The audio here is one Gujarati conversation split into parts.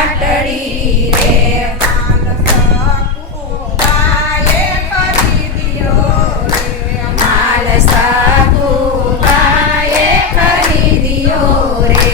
હાટડી રે માલ સકુબાએ ખરીદ્યો રે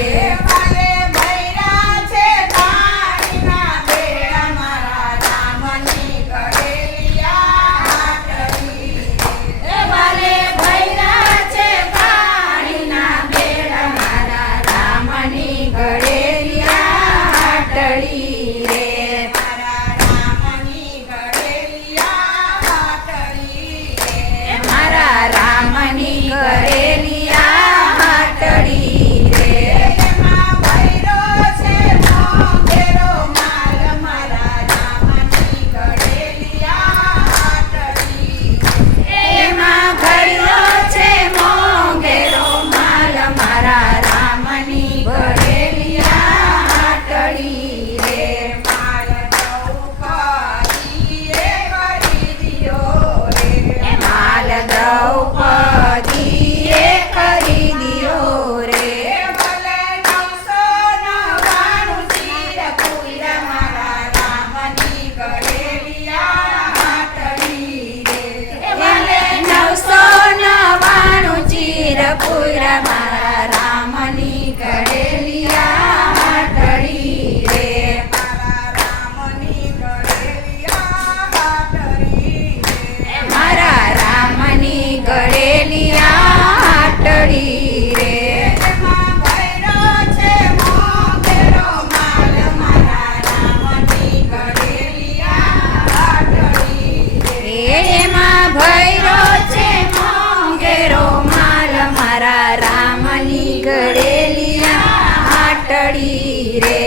હાટડી રે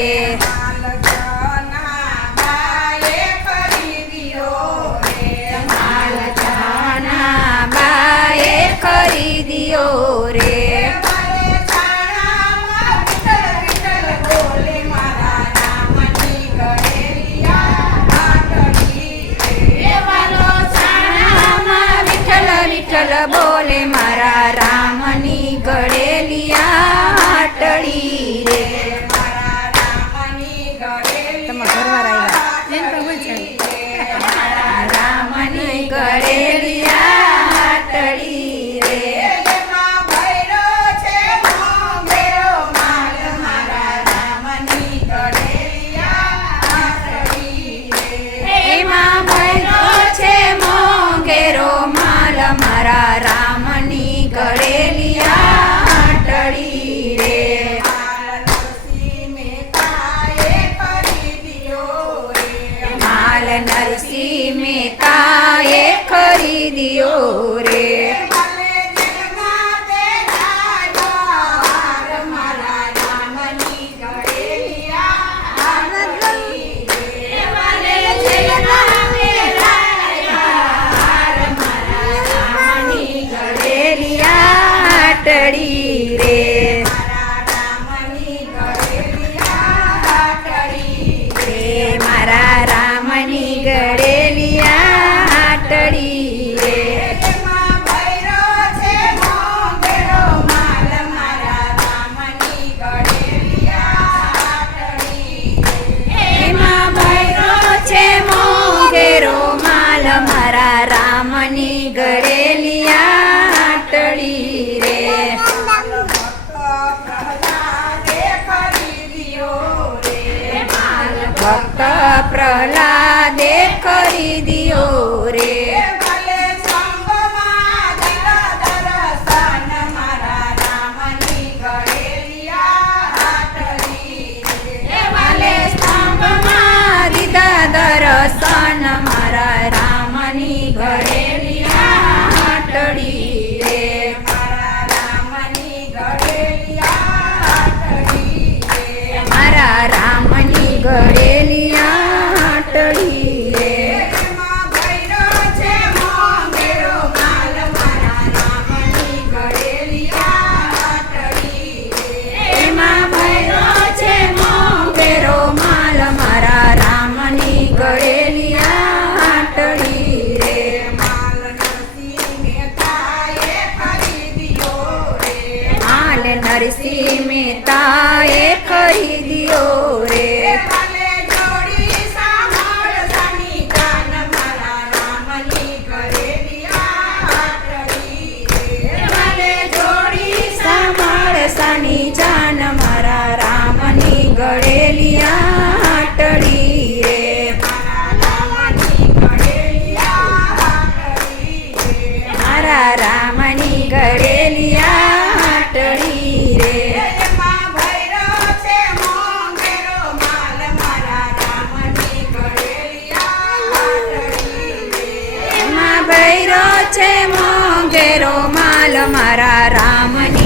માલ જાના બાએ ખરીદ્યો રે વિઠ્ઠલ બોલે મારા રામની ગળેલિયા હાટડી રે રામની ગળેલિયા હાટડી રે એમાં ભૈરો છે મોંઘેરો માલ મારા રામની ગળેલિયા હાટડી રે માલ નરસિંહ મહેતાએ ખરીદ્યો રે હાટડી રે મારા રામની ગળેલિયા હાટડી રે એમાં ભૈરો છે મોંઘેરો માલ મારા રામની ગળેલિયા હાટડી રે ભક્ત પ્રહલાદે ખરીદ્યો રે દર્શન મારા રામની ગળેલિયા હાટડી રે મારા રામની ગળેલિયા હાટડી રે હાટડી રે મારા રામની ઘરેલી હાટડી રે એમાં ભૈરો છે મોંઘેરો માલ મારા રામની ઘરેલી હાટડી રે. એમાં ભૈરો છે મોંઘેરો માલ મારા રામની